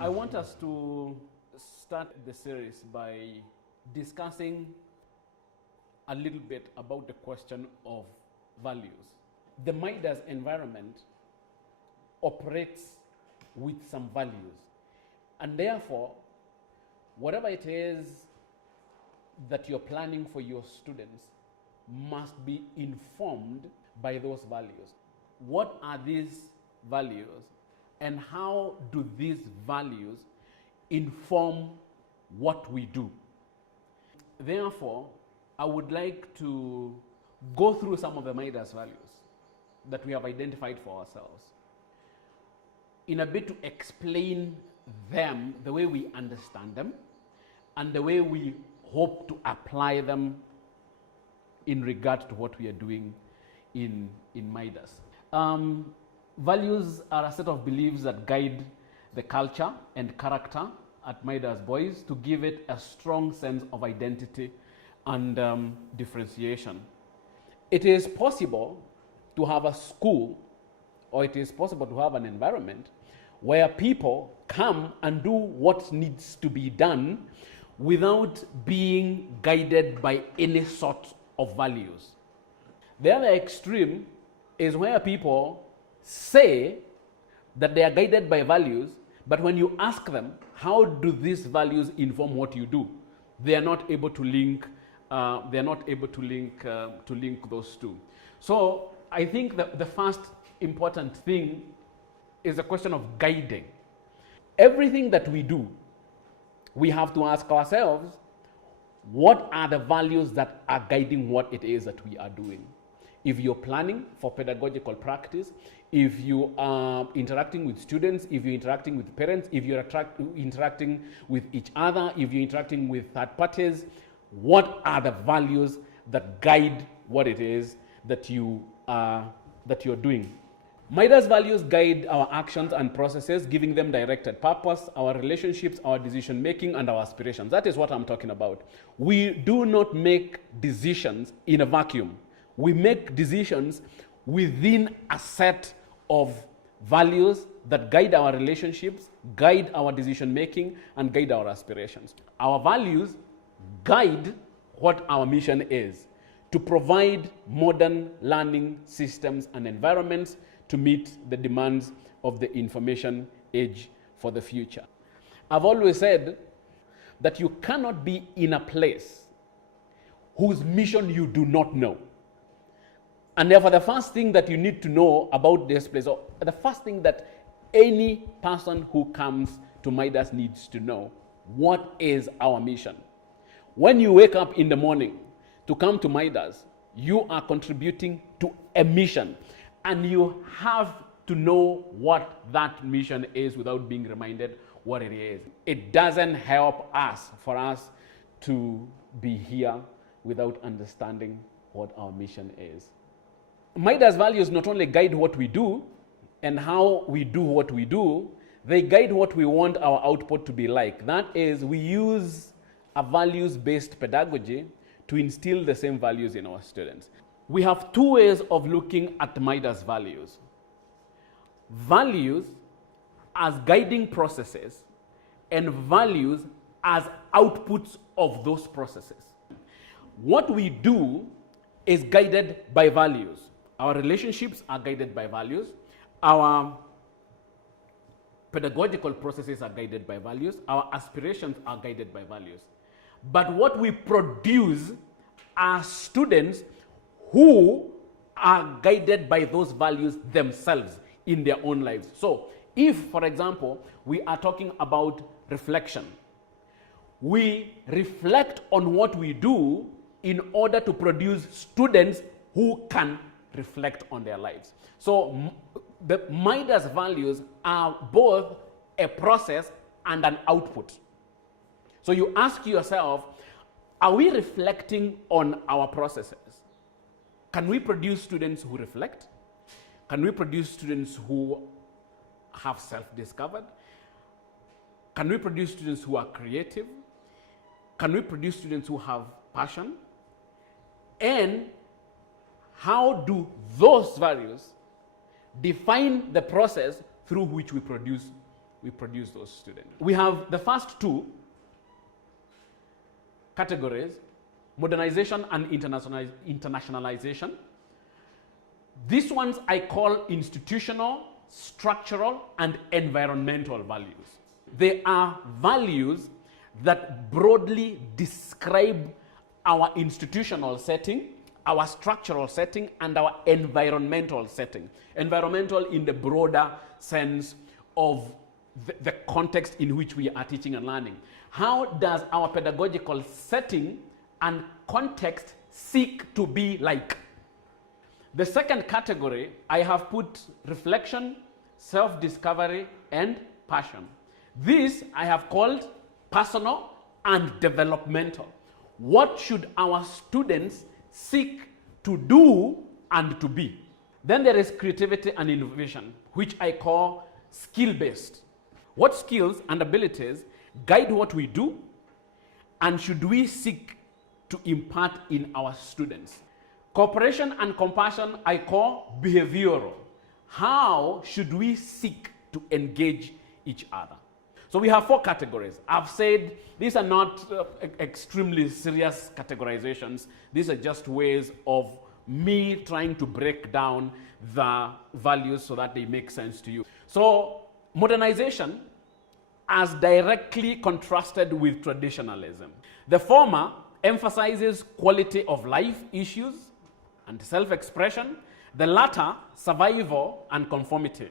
I want us to start the series by discussing a little bit about the question of values. The Midas environment operates with some values, and therefore, whatever it is that you're planning for your students must be informed by those values. What are these values, and how do these values inform what we do? Therefore, I would like to go through some of the Midas values that we have identified for ourselves in a bit to explain them the way we understand them and the way we hope to apply them in regard to what we are doing in Midas. Values are a set of beliefs that guide the culture and character at Midas Boys to give it a strong sense of identity and differentiation. It is possible to have a school, or it is possible to have an environment where people come and do what needs to be done without being guided by any sort of values. The other extreme is where people say that they are guided by values, but when you ask them, how do these values inform what you do? They are not able to link. To link those two. So I think that the first important thing is a question of guiding. Everything that we do, we have to ask ourselves, what are the values that are guiding what it is that we are doing? If you're planning for pedagogical practice, if you are interacting with students, if you're interacting with parents, if you're interacting with each other, if you're interacting with third parties, what are the values that guide what it is that you're doing? Midas values guide our actions and processes, giving them directed purpose, our relationships, our decision making, and our aspirations. That is what I'm talking about. We do not make decisions in a vacuum. We make decisions within a set of values that guide our relationships, guide our decision making, and guide our aspirations. Our values guide what our mission is: to provide modern learning systems and environments to meet the demands of the information age for the future. I've always said that you cannot be in a place whose mission you do not know. And therefore, the first thing that you need to know about this place, or the first thing that any person who comes to Midas needs to know, what is our mission? When you wake up in the morning to come to Midas, you are contributing to a mission, and you have to know what that mission is without being reminded what it is. It doesn't help us for us to be here without understanding what our mission is. Midas values not only guide what we do and how we do what we do, they guide what we want our output to be like. That is, we use a values-based pedagogy to instill the same values in our students. We have two ways of looking at Midas values. Values as guiding processes, and values as outputs of those processes. What we do is guided by values. Our relationships are guided by values. Our pedagogical processes are guided by values. Our aspirations are guided by values. But what we produce are students who are guided by those values themselves in their own lives. So if, for example, we are talking about reflection, we reflect on what we do in order to produce students who can reflect on their lives. So the Midas values are both a process and an output. So you ask yourself, are we reflecting on our processes? Can we produce students who reflect? Can we produce students who have self-discovered? Can we produce students who are creative? Can we produce students who have passion? And how do those values define the process through which we produce those students. We have the first two categories, modernization and internationalization. These ones I call institutional, structural, and environmental values. They are values that broadly describe our institutional setting, our structural setting, and our environmental setting. Environmental in the broader sense of the context in which we are teaching and learning. How does our pedagogical setting and context seek to be like? The second category, I have put reflection, self-discovery, and passion. This I have called personal and developmental. What should our students seek to do and to be? Then there is creativity and innovation, which I call skill-based. What skills and abilities guide what we do, and should we seek to impart in our students? Cooperation and compassion I call behavioral. How should we seek to engage each other? So we have four categories. I've said these are not extremely serious categorizations. These are just ways of me trying to break down the values so that they make sense to you. So modernization as directly contrasted with traditionalism. The former emphasizes quality of life issues and self-expression. The latter, survival and conformity.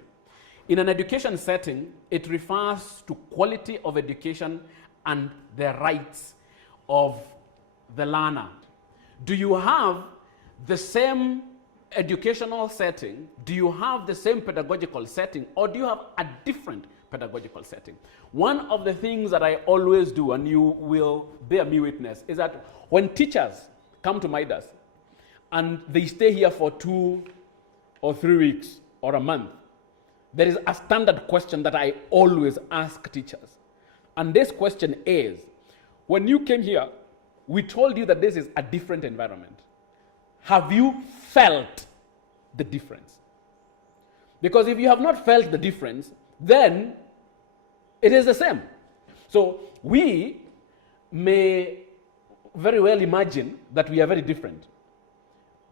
In an education setting, it refers to quality of education and the rights of the learner. Do you have the same educational setting? Do you have the same pedagogical setting? Or do you have a different pedagogical setting? One of the things that I always do, and you will bear me witness, is that when teachers come to Midas and they stay here for 2 or 3 weeks or a month, there is a standard question that I always ask teachers. And this question is, when you came here, we told you that this is a different environment. Have you felt the difference? Because if you have not felt the difference, then it is the same. So we may very well imagine that we are very different.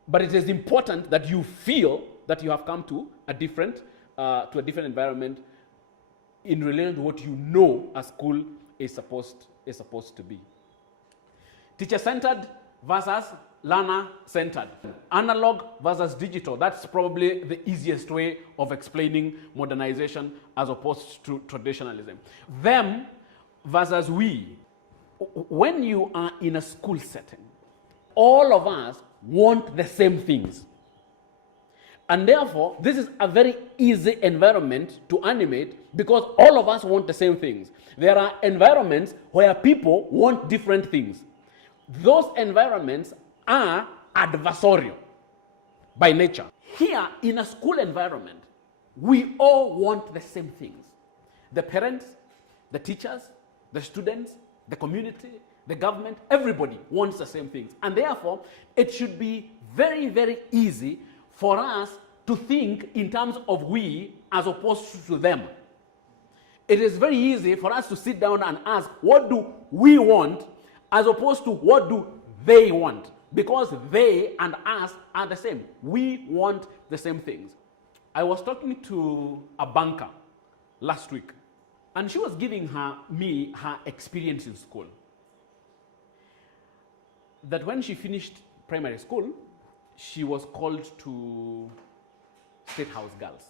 But it is important that you feel that you have come to a different environment in relation to what you know a school is supposed to be. Teacher-centered versus learner-centered. Analog versus digital. That's probably the easiest way of explaining modernization as opposed to traditionalism. Them versus we. When you are in a school setting, all of us want the same things. And therefore, this is a very easy environment to animate because all of us want the same things. There are environments where people want different things. Those environments are adversarial by nature. Here, in a school environment, we all want the same things. The parents, the teachers, the students, the community, the government, everybody wants the same things. And therefore, it should be very, very easy for us to think in terms of we as opposed to them. It is very easy for us to sit down and ask, what do we want, as opposed to what do they want? Because they and us are the same. We want the same things. I was talking to a banker last week, and she was giving me her experience in school. That when she finished primary school, she was called to State House Girls.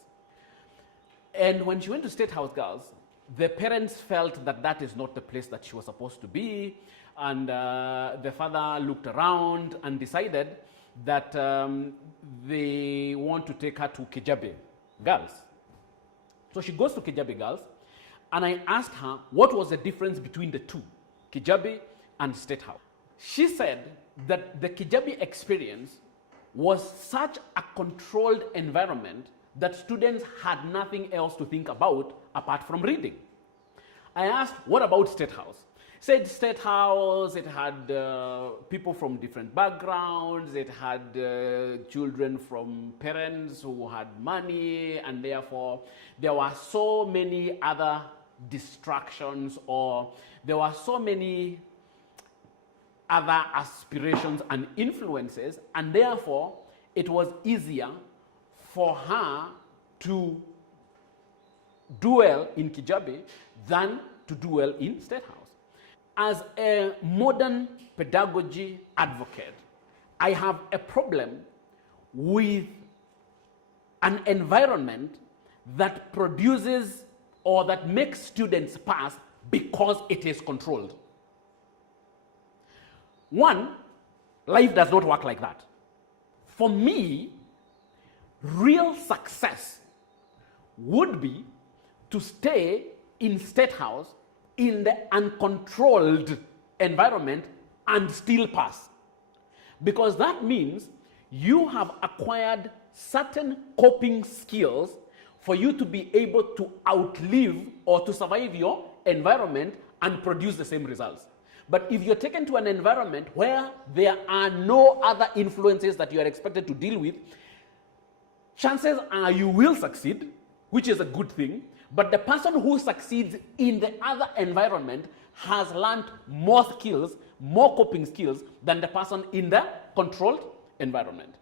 And when she went to State House Girls, the parents felt that that is not the place that she was supposed to be. And the father looked around and decided that they want to take her to Kijabe Girls. So she goes to Kijabe Girls, and I asked her what was the difference between the two, Kijabe and State House. She said that the Kijabe experience was such a controlled environment that students had nothing else to think about apart from reading. I asked, what about State House? Said State House, it had people from different backgrounds, it had children from parents who had money, and therefore there were so many other distractions, or there were so many other aspirations and influences, and therefore it was easier for her to do well in Kijabe than to do well in State House. As a modern pedagogy advocate, I have a problem with an environment that produces or that makes students pass because it is controlled. One, life does not work like that. For me, real success would be to stay in State House in the uncontrolled environment and still pass. Because that means you have acquired certain coping skills for you to be able to outlive or to survive your environment and produce the same results. But if you're taken to an environment where there are no other influences that you are expected to deal with, chances are you will succeed, which is a good thing, but the person who succeeds in the other environment has learned more skills, more coping skills than the person in the controlled environment.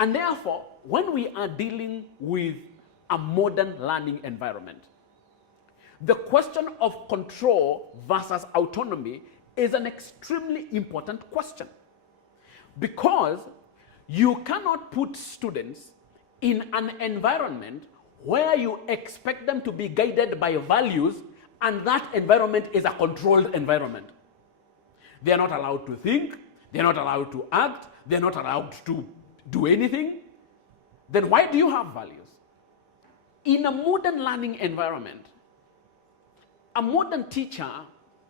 And therefore, when we are dealing with a modern learning environment, the question of control versus autonomy is an extremely important question, because you cannot put students in an environment where you expect them to be guided by values, and that environment is a controlled environment. They are not allowed to think, they are not allowed to act, they are not allowed to do anything. Then why do you have values? In a modern learning environment, a modern teacher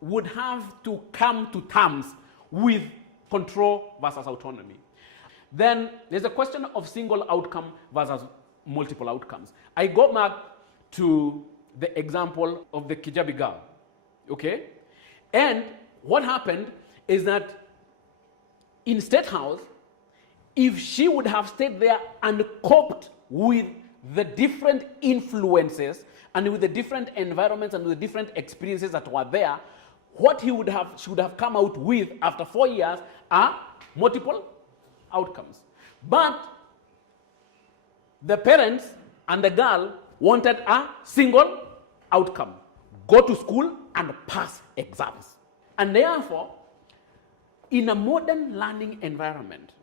would have to come to terms with control versus autonomy. Then there's a question of single outcome versus multiple outcomes. I go back to the example of the Kijabe girl, okay? And what happened is that in State House, if she would have stayed there and coped with the different influences and with the different environments and with the different experiences that were there, what she would have come out with after 4 years are multiple outcomes. But the parents and the girl wanted a single outcome: go to school and pass exams. And therefore, in a modern learning environment,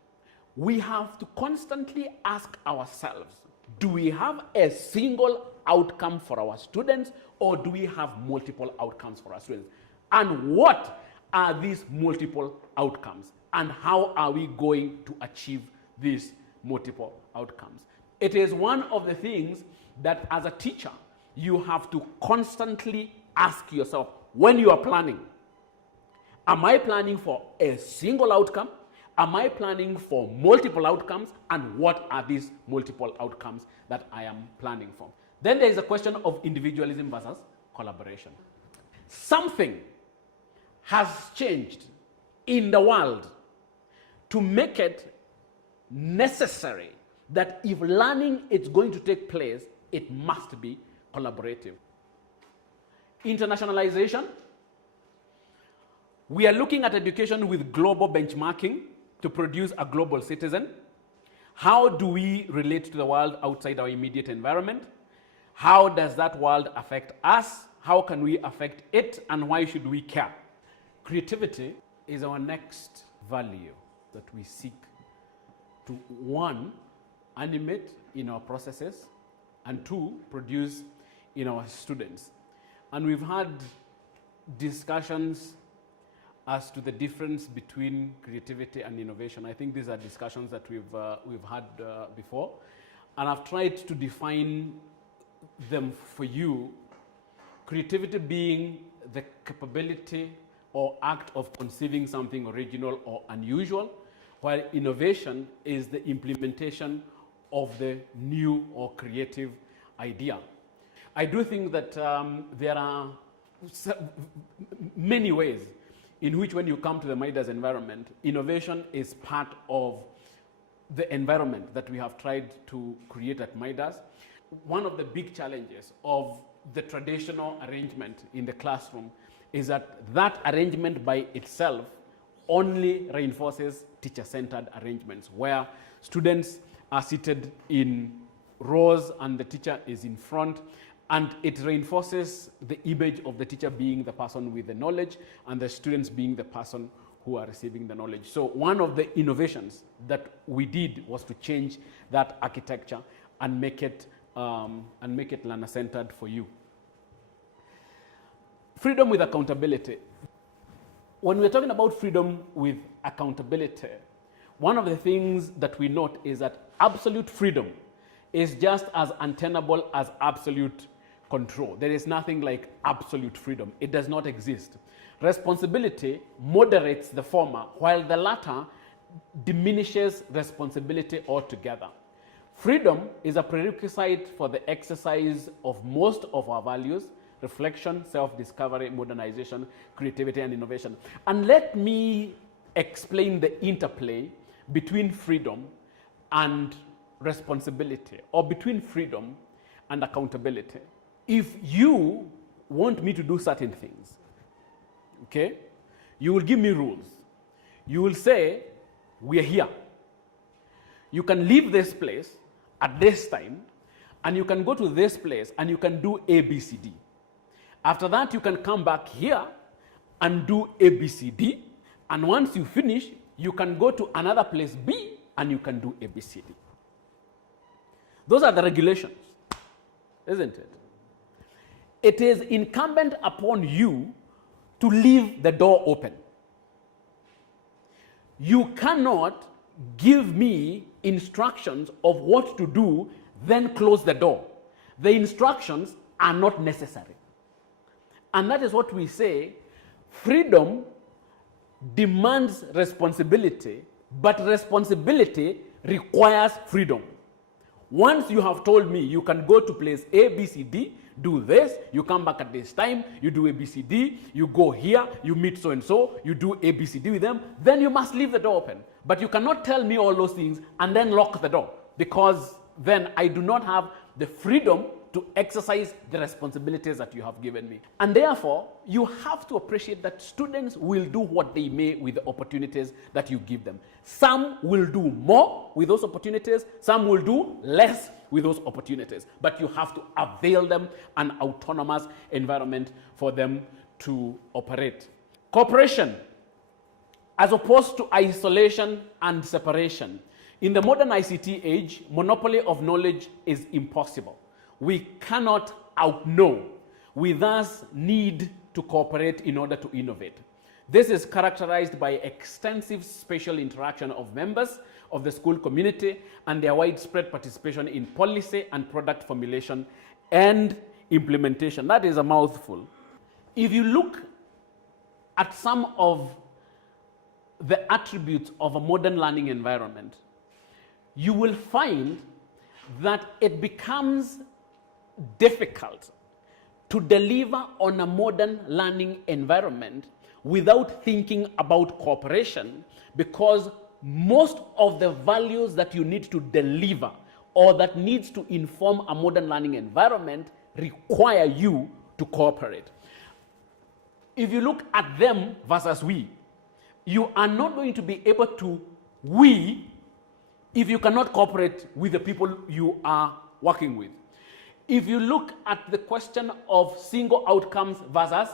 we have to constantly ask ourselves, do we have a single outcome for our students, or do we have multiple outcomes for our students? And what are these multiple outcomes? And how are we going to achieve these multiple outcomes? It is one of the things that as a teacher, you have to constantly ask yourself when you are planning. Am I planning for a single outcome? Am I planning for multiple outcomes? And what are these multiple outcomes that I am planning for? Then there is a question of individualism versus collaboration. Something has changed in the world to make it necessary that if learning is going to take place, it must be collaborative. Internationalization. We are looking at education with global benchmarking to produce a global citizen. How do we relate to the world outside our immediate environment? How does that world affect us? How can we affect it? And why should we care? Creativity is our next value that we seek to, one, animate in our processes, and two, produce in our students. And we've had discussions as to the difference between creativity and innovation. I think these are discussions that we've had before, and I've tried to define them for you. Creativity being the capability or act of conceiving something original or unusual, while innovation is the implementation of the new or creative idea. I do think that there are many ways in which when you come to the Midas environment, innovation is part of the environment that we have tried to create at Midas. One of the big challenges of the traditional arrangement in the classroom is that that arrangement by itself only reinforces teacher-centered arrangements where students are seated in rows and the teacher is in front, and it reinforces the image of the teacher being the person with the knowledge and the students being the person who are receiving the knowledge. So one of the innovations that we did was to change that architecture and make it learner-centered for you. Freedom with accountability. When we're talking about freedom with accountability, one of the things that we note is that absolute freedom is just as untenable as absolute control. There is nothing like absolute freedom. It does not exist. Responsibility moderates the former, while the latter diminishes responsibility altogether. Freedom is a prerequisite for the exercise of most of our values: reflection, self-discovery, modernization, creativity, and innovation. And let me explain the interplay between freedom and responsibility, or between freedom and accountability. If you want me to do certain things, okay, you will give me rules. You will say, we are here. You can leave this place at this time, and you can go to this place, and you can do A, B, C, D. After that, you can come back here and do A, B, C, D. And once you finish, you can go to another place B, and you can do A, B, C, D. Those are the regulations, isn't it? It is incumbent upon you to leave the door open. You cannot give me instructions of what to do, then close the door. The instructions are not necessary. And that is what we say, freedom demands responsibility, but responsibility requires freedom. Once you have told me you can go to place A, B, C, D, do this, you come back at this time, you do A, B, C, D, you go here, you meet so-and-so, you do A, B, C, D with them, then you must leave the door open. But you cannot tell me all those things and then lock the door, because then I do not have the freedom to exercise the responsibilities that you have given me. And therefore, you have to appreciate that students will do what they may with the opportunities that you give them. Some will do more with those opportunities, some will do less with those opportunities, but you have to avail them an autonomous environment for them to operate. Cooperation, as opposed to isolation and separation. In the modern ICT age, monopoly of knowledge is impossible. We cannot outknow. We thus need to cooperate in order to innovate. This is characterized by extensive spatial interaction of members of the school community and their widespread participation in policy and product formulation and implementation. That is a mouthful. If you look at some of the attributes of a modern learning environment, you will find that it becomes difficult to deliver on a modern learning environment without thinking about cooperation, because most of the values that you need to deliver or that needs to inform a modern learning environment require you to cooperate. If you look at them versus we, you are not going to be able to we if you cannot cooperate with the people you are working with. If you look at the question of single outcomes versus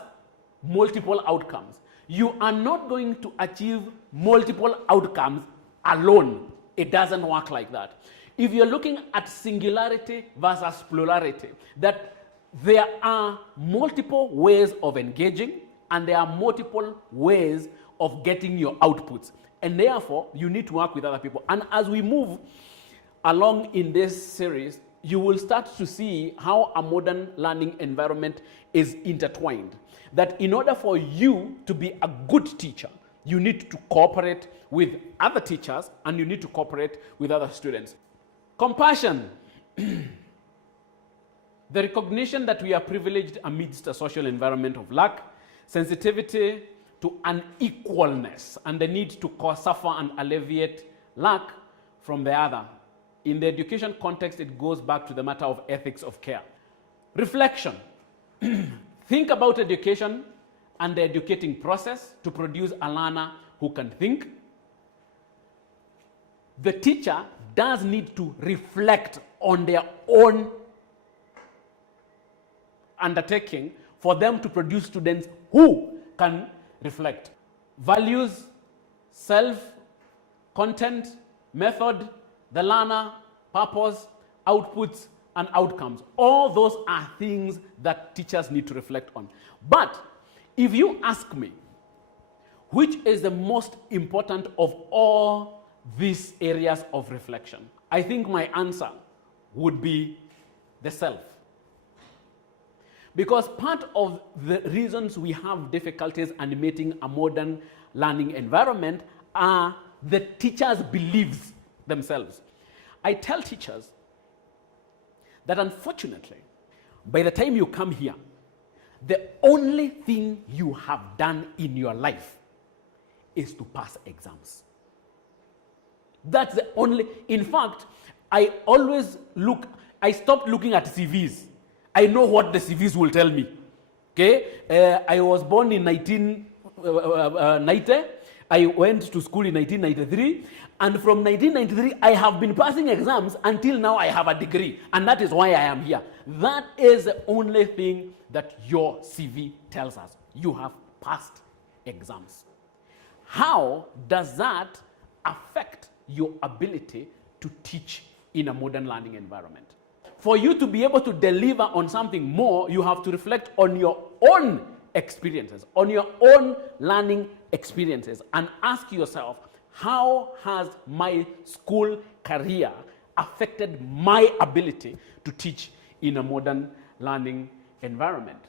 multiple outcomes, you are not going to achieve multiple outcomes alone. It doesn't work like that. If you're looking at singularity versus plurality, that there are multiple ways of engaging and there are multiple ways of getting your outputs. And therefore, you need to work with other people. And as we move along in this series, you will start to see how a modern learning environment is intertwined. That in order for you to be a good teacher, you need to cooperate with other teachers and you need to cooperate with other students. Compassion. The recognition that we are privileged amidst a social environment of lack, sensitivity to unequalness and the need to suffer and alleviate lack from the other. In the education context, it goes back to the matter of ethics of care. Reflection. Think about education and the educating process to produce a learner who can think. The teacher does need to reflect on their own undertaking for them to produce students who can reflect. Values, self, content, method, the learner, purpose, outputs, and outcomes. All those are things that teachers need to reflect on. But if you ask me, which is the most important of all these areas of reflection, I think my answer would be the self. Because part of the reasons we have difficulties animating a modern learning environment are the teachers' beliefs themselves. I tell teachers that unfortunately, by the time you come here, the only thing you have done in your life is to pass exams. That's the only, in fact, I stopped looking at CVs. I know what the CVs will tell me. Okay? I was born in 1990. I went to school in 1993. And from 1993, I have been passing exams until now I have a degree. And that is why I am here. That is the only thing that your CV tells us. You have passed exams. How does that affect your ability to teach in a modern learning environment? For you to be able to deliver on something more, you have to reflect on your own experiences, on your own learning experiences, and ask yourself, how has my school career affected my ability to teach in a modern learning environment?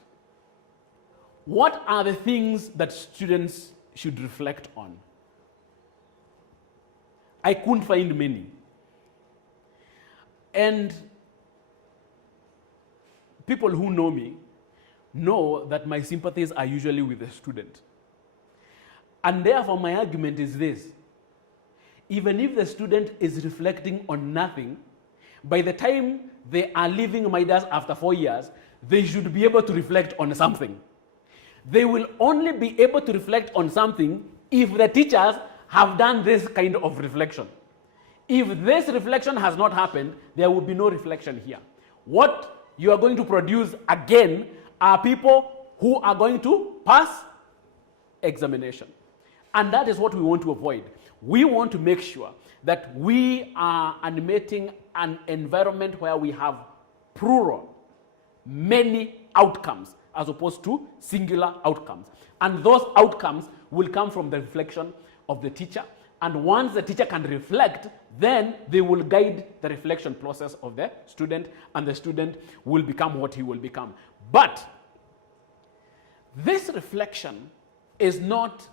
What are the things that students should reflect on? I couldn't find many. And people who know me know that my sympathies are usually with the student. And therefore, my argument is this. Even if the student is reflecting on nothing, by the time they are leaving Midas after 4 years, they should be able to reflect on something. They will only be able to reflect on something if the teachers have done this kind of reflection. If this reflection has not happened, there will be no reflection here. What you are going to produce again are people who are going to pass examination. And that is what we want to avoid. We want to make sure that we are animating an environment where we have plural, many outcomes, as opposed to singular outcomes. And those outcomes will come from the reflection of the teacher. And once the teacher can reflect, then they will guide the reflection process of the student, and the student will become what he will become. But this reflection is not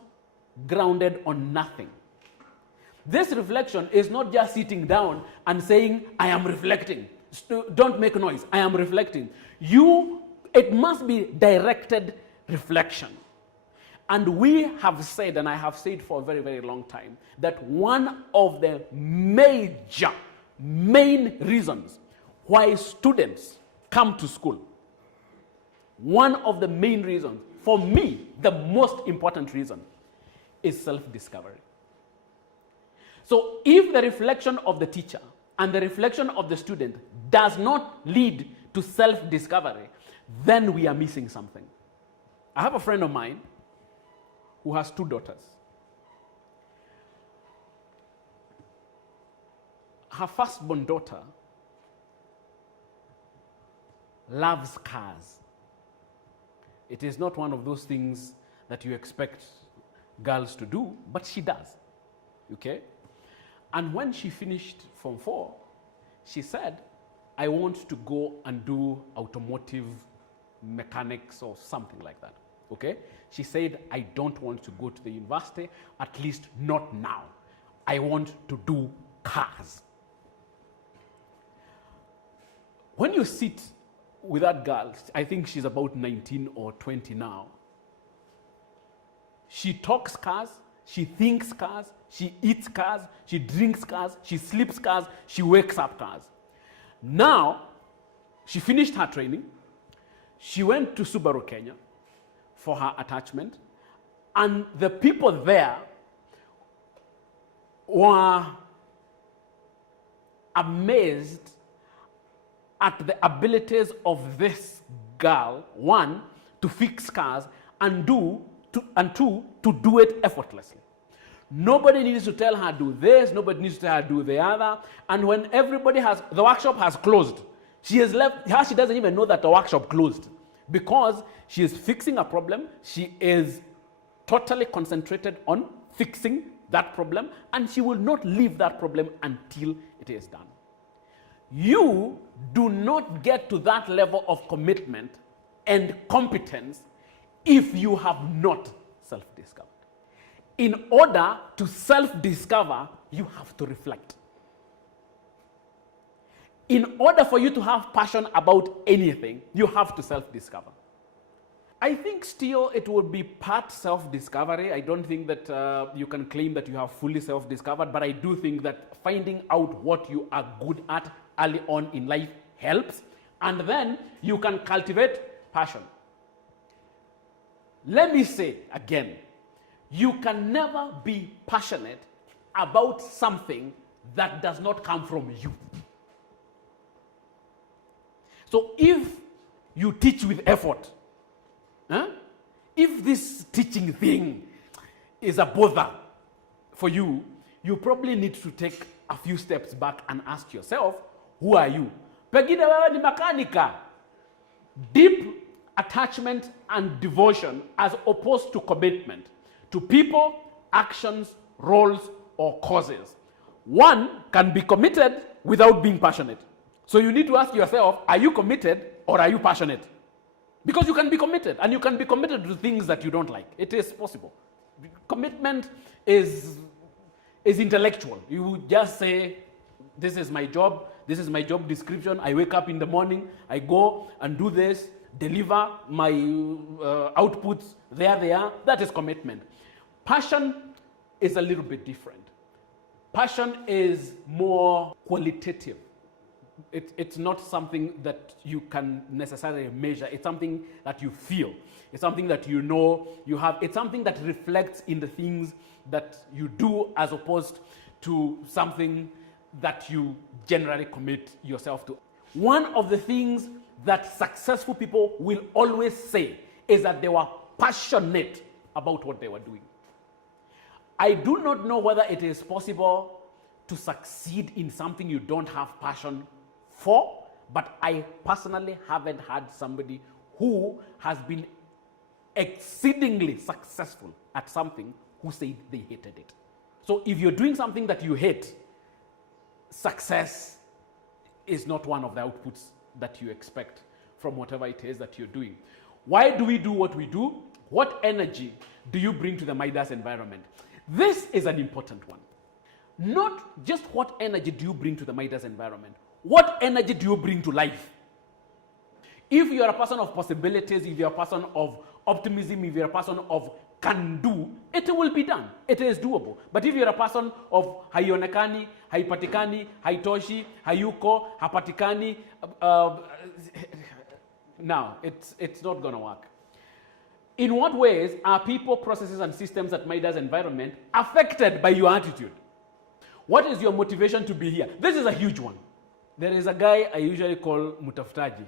grounded on nothing. This reflection is not just sitting down and saying, I am reflecting. Don't make noise. I am reflecting. It must be directed reflection. And we have said, and I have said for a very, very long time, that one of the main reasons why students come to school, one of the main reasons, for me, the most important reason, is self-discovery. So if the reflection of the teacher and the reflection of the student does not lead to self-discovery, then we are missing something. I have a friend of mine who has 2 daughters. Her firstborn daughter loves cars. It is not one of those things that you expect girls to do, but she does. Okay? And when she finished Form 4, she said, I want to go and do automotive mechanics or something like that. Okay? She said, I don't want to go to the university, at least not now. I want to do cars. When you sit with that girl, I think she's about 19 or 20 now, She talks cars, she thinks cars, she eats cars, she drinks cars, she sleeps cars, she wakes up cars. Now, she finished her training. She went to Subaru Kenya for her attachment, and the people there were amazed at the abilities of this girl, one, to fix cars, and two, to do it effortlessly. Nobody needs to tell her do this, nobody needs to tell her do the other. And when the workshop has closed, she has left, she doesn't even know that the workshop closed, because she is fixing a problem. She is totally concentrated on fixing that problem, and she will not leave that problem until it is done. You do not get to that level of commitment and competence if you have not self-discovered. In order to self-discover, you have to reflect. In order for you to have passion about anything, you have to self-discover. I think still it would be part self-discovery. I don't think that you can claim that you have fully self-discovered, but I do think that finding out what you are good at early on in life helps, and then you can cultivate passion. Let me say again, you can never be passionate about something that does not come from you. So if you teach with effort, if this teaching thing is a bother for you, you probably need to take a few steps back and ask yourself, who are you? Pengine wewe ni makanika. Deep attachment and devotion as opposed to commitment to people, actions, roles, or causes. One can be committed without being passionate. So you need to ask yourself, are you committed or are you passionate? Because you can be committed, and you can be committed to things that you don't like. It is possible. Commitment is intellectual. You just say, this is my job description. I wake up in the morning, I go and do this, deliver my outputs, there they are. That is commitment. Passion is a little bit different. Passion is more qualitative. It's not something that you can necessarily measure. It's something that you feel. It's something that you know you have. It's something that reflects in the things that you do, as opposed to something that you generally commit yourself to. One of the things that successful people will always say is that they were passionate about what they were doing. I do not know whether it is possible to succeed in something you don't have passion for, but I personally haven't had somebody who has been exceedingly successful at something who said they hated it. So if you're doing something that you hate, success is not one of the outputs that you expect from whatever it is that you're doing. Why do we do what we do? What energy do you bring to the Midas environment? This is an important one. Not just what energy do you bring to the Midas environment, what energy do you bring to life? If you're a person of possibilities, if you're a person of optimism, if you're a person of can do, it will be done. It is doable. But if you're a person of haionekani, haipatikani, haitoshi, hayuko, hapatikani, no, it's not going to work. In what ways are people, processes, and systems at Midas environment affected by your attitude? What is your motivation to be here? This is a huge one. There is a guy I usually call Mutafutaji.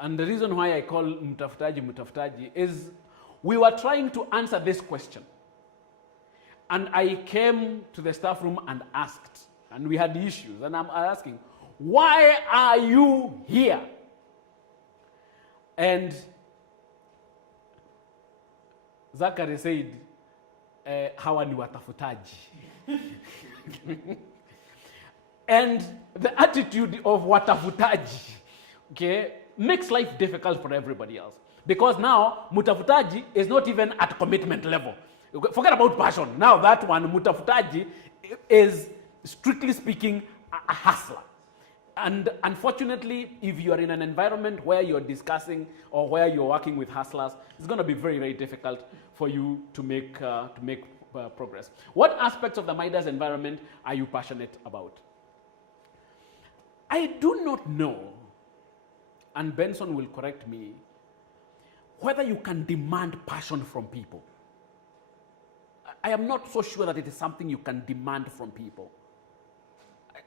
And the reason why I call Mutafutaji is we were trying to answer this question. And I came to the staff room and asked, and we had issues, and I'm asking, why are you here? And Zachary said, hawa ni watafutaji. And the attitude of watafutaji, okay, makes life difficult for everybody else. Because now, mutafutaji is not even at commitment level. Forget about passion. Now that one, mutafutaji, is strictly speaking a hustler. And unfortunately, if you are in an environment where you're discussing or where you're working with hustlers, it's going to be very, very difficult for you to make progress. What aspects of the Midas environment are you passionate about? I do not know, and Benson will correct me, whether you can demand passion from people. I am not so sure that it is something you can demand from people.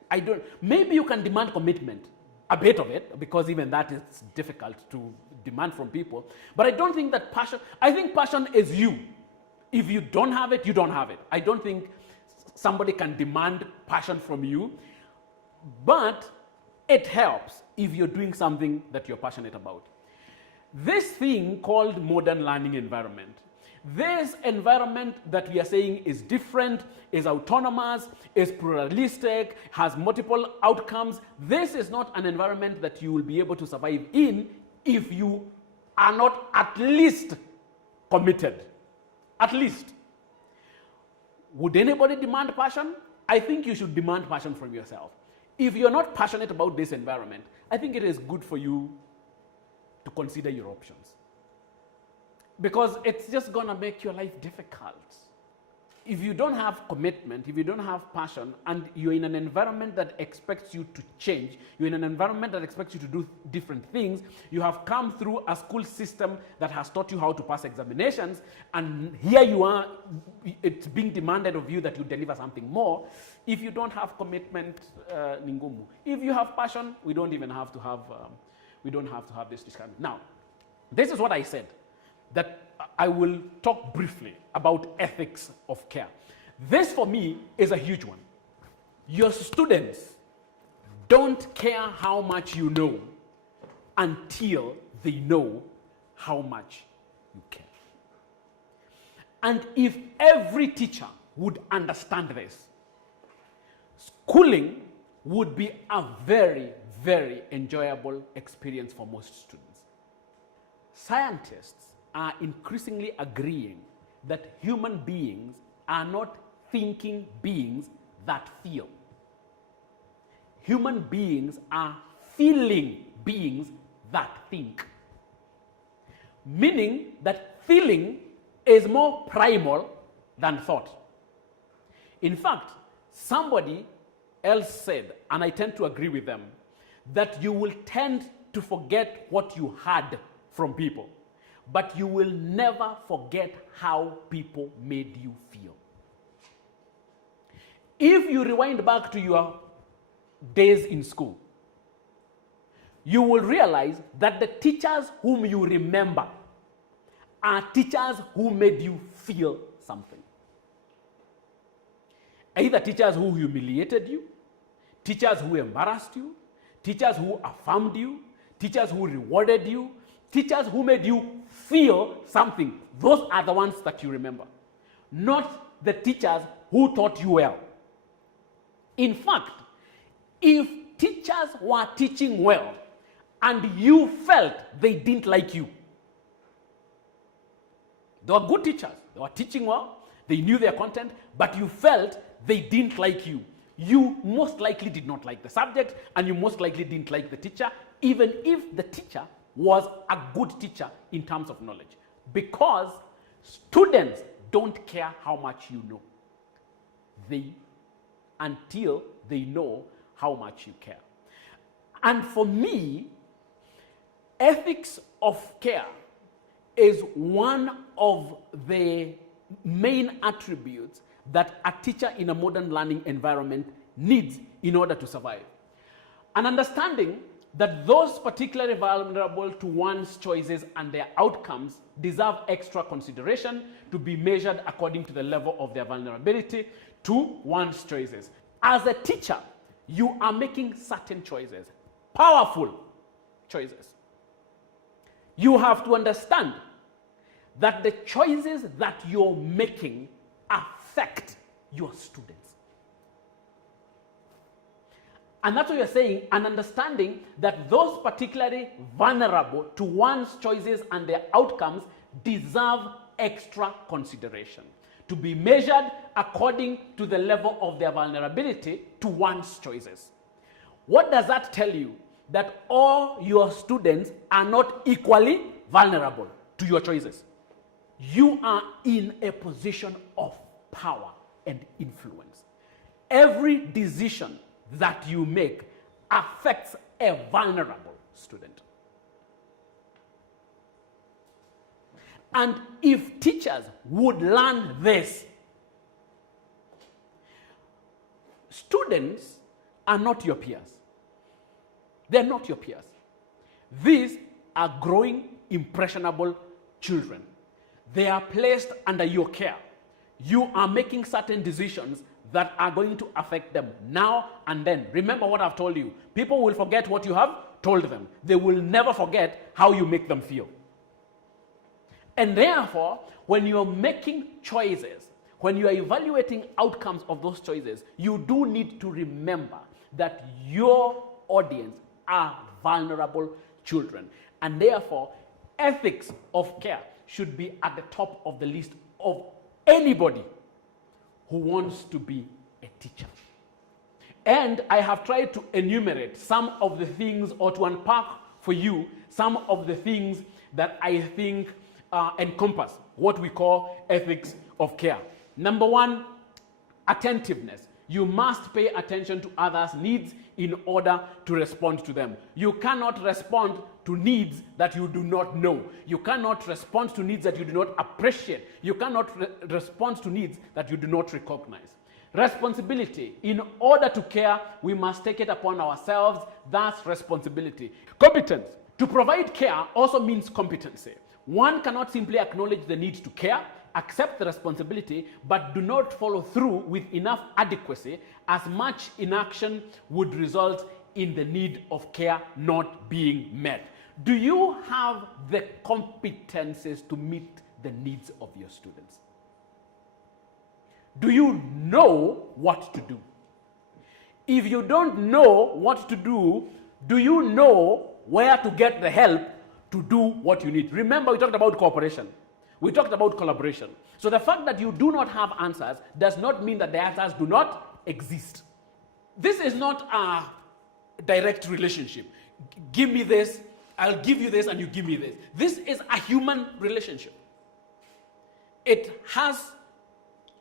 I don't. Maybe you can demand commitment, a bit of it, because even that is difficult to demand from people. But I don't think that passion. I think passion is you. If you don't have it, you don't have it. I don't think somebody can demand passion from you, but it helps if you're doing something that you're passionate about. This thing called modern learning environment. This environment that we are saying is different, is autonomous, is pluralistic, has multiple outcomes. This is not an environment that you will be able to survive in if you are not at least committed. At least. Would anybody demand passion? I think you should demand passion from yourself. If you're not passionate about this environment, I think it is good for you to consider your options. Because it's just going to make your life difficult. If you don't have commitment, if you don't have passion, and you're in an environment that expects you to change, you're in an environment that expects you to do different things, you have come through a school system that has taught you how to pass examinations, and here you are, it's being demanded of you that you deliver something more. If you don't have commitment, ningumu. If you have passion, we don't have to have this discussion. Now, this is what I said, that I will talk briefly about ethics of care. This for me is a huge one. Your students don't care how much you know until they know how much you care. And if every teacher would understand this, schooling would be a very, very enjoyable experience for most students. Scientists are increasingly agreeing that human beings are not thinking beings that feel. Human beings are feeling beings that think. Meaning that feeling is more primal than thought. In fact, somebody else said, and I tend to agree with them, that you will tend to forget what you heard from people, but you will never forget how people made you feel. If you rewind back to your days in school, you will realize that the teachers whom you remember are teachers who made you feel something. Either teachers who humiliated you, teachers who embarrassed you, teachers who affirmed you, teachers who rewarded you, teachers who made you feel something. Those are the ones that you remember. Not the teachers who taught you well. In fact, if teachers were teaching well and you felt they didn't like you, they were good teachers, they were teaching well, they knew their content, but you felt they didn't like you, you most likely did not like the subject, and you most likely didn't like the teacher, even if the teacher was a good teacher in terms of knowledge. Because students don't care how much you know. Until they know how much you care. And for me, ethics of care is one of the main attributes that a teacher in a modern learning environment needs in order to survive. An understanding that those particularly vulnerable to one's choices and their outcomes deserve extra consideration to be measured according to the level of their vulnerability to one's choices. As a teacher, you are making certain choices, powerful choices. You have to understand that the choices that you're making affect your students. And that's what you're saying, an understanding that those particularly vulnerable to one's choices and their outcomes deserve extra consideration to be measured according to the level of their vulnerability to one's choices. What does that tell you? That all your students are not equally vulnerable to your choices. You are in a position of power and influence. Every decision that you make affects a vulnerable student. And if teachers would learn this, students are not your peers. They're not your peers. These are growing, impressionable children. They are placed under your care. You are making certain decisions that are going to affect them now and then. Remember what I've told you. People will forget what you have told them. They will never forget how you make them feel. And therefore, when you're making choices, when you are evaluating outcomes of those choices, you do need to remember that your audience are vulnerable children. And therefore, ethics of care should be at the top of the list of anybody who wants to be a teacher. And I have tried to enumerate some of the things, or to unpack for you some of the things that I think encompass what we call ethics of care. Number one, attentiveness. You must pay attention to others' needs in order to respond to them. You cannot respond to needs that you do not know. You cannot respond to needs that you do not appreciate. You cannot respond to needs that you do not recognize. Responsibility. In order to care, we must take it upon ourselves. That's responsibility. Competence. To provide care also means competency. One cannot simply acknowledge the need to care, accept the responsibility, but do not follow through with enough adequacy, as much inaction would result in the need of care not being met. Do you have the competences to meet the needs of your students? Do you know what to do? If you don't know what to do you know where to get the help to do what you need? Remember, we talked about cooperation. We talked about collaboration. So the fact that you do not have answers does not mean that the answers do not exist. This is not a direct relationship. Give me this, I'll give you this, and you give me this. This is a human relationship. It has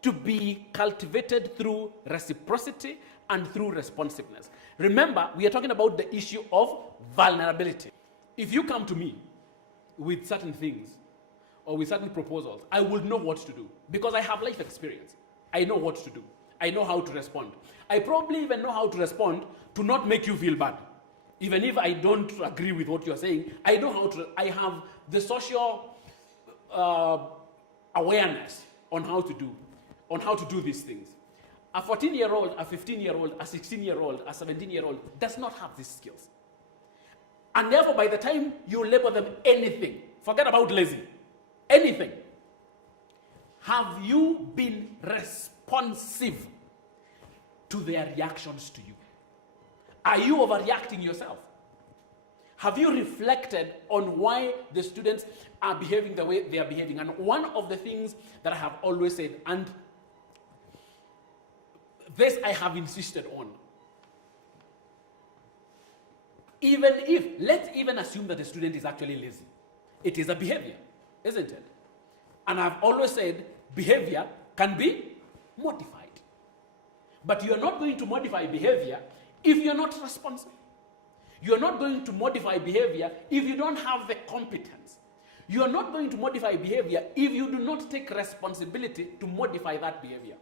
to be cultivated through reciprocity and through responsiveness. Remember, we are talking about the issue of vulnerability. If you come to me with certain things or with certain proposals, I will know what to do because I have life experience. I know what to do. I know how to respond. I probably even know how to respond to not make you feel bad. Even if I don't agree with what you're saying, I know how to. I have the social awareness on how to do these things. A 14-year-old, a 15-year-old, a 16-year-old, a 17-year-old does not have these skills. And therefore, by the time you label them anything, forget about lazy, anything, have you been responsive to their reactions to you? Are you overreacting yourself? Have you reflected on why the students are behaving the way they are behaving? And one of the things that I have always said, and this I have insisted on, even if, let's even assume that the student is actually lazy. It is a behavior, isn't it? And I've always said behavior can be modified. But you're not going to modify behavior if you're not responsible. You're not going to modify behavior if you don't have the competence. You're not going to modify behavior if you do not take responsibility to modify that behavior.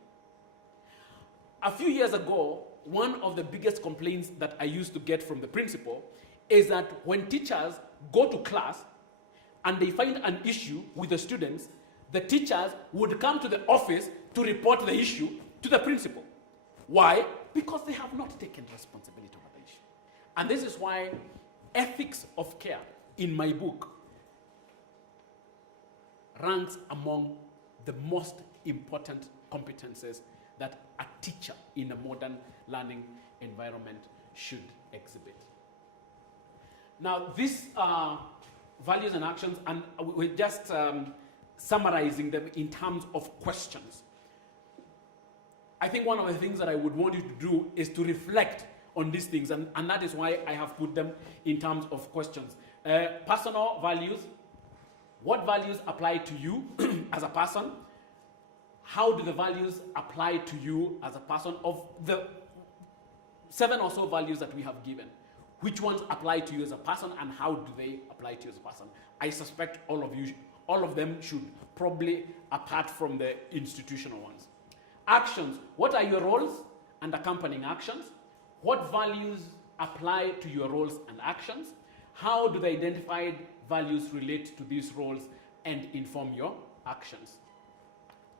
A few years ago, one of the biggest complaints that I used to get from the principal is that when teachers go to class and they find an issue with the students, the teachers would come to the office to report the issue to the principal. Why? Because they have not taken responsibility over the issue. And this is why ethics of care in my book ranks among the most important competences that a teacher in a modern learning environment should exhibit. Now, these are values and actions, and we're just summarizing them in terms of questions. I think one of the things that I would want you to do is to reflect on these things, and that is why I have put them in terms of questions. Personal values. What values apply to you as a person? How do the values apply to you as a person? Of the 7 or so values that we have given, which ones apply to you as a person, and how do they apply to you as a person? I suspect all of them should probably, apart from the institutional ones. Actions. What are your roles and accompanying actions? What values apply to your roles and actions? How do the identified values relate to these roles and inform your actions?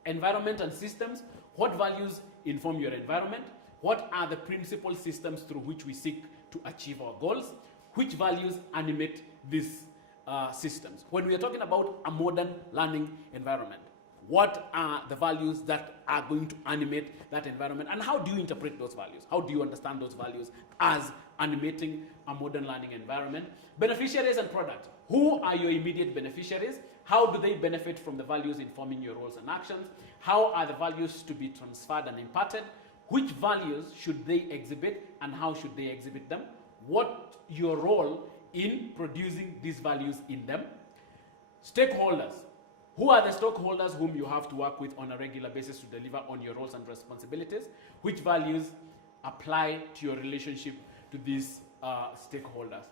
Environment and systems. What values inform your environment? What are the principal systems through which we seek to achieve our goals? Which values animate these systems? When we are talking about a modern learning environment, what are the values that are going to animate that environment, and how do you interpret those values? How do you understand those values as animating a modern learning environment? Beneficiaries and products. Who are your immediate beneficiaries? How do they benefit from the values informing your roles and actions? How are the values to be transferred and imparted? Which values should they exhibit, and how should they exhibit them? What your role in producing these values in them? Stakeholders. Who are the stakeholders whom you have to work with on a regular basis to deliver on your roles and responsibilities? Which values apply to your relationship to these stakeholders?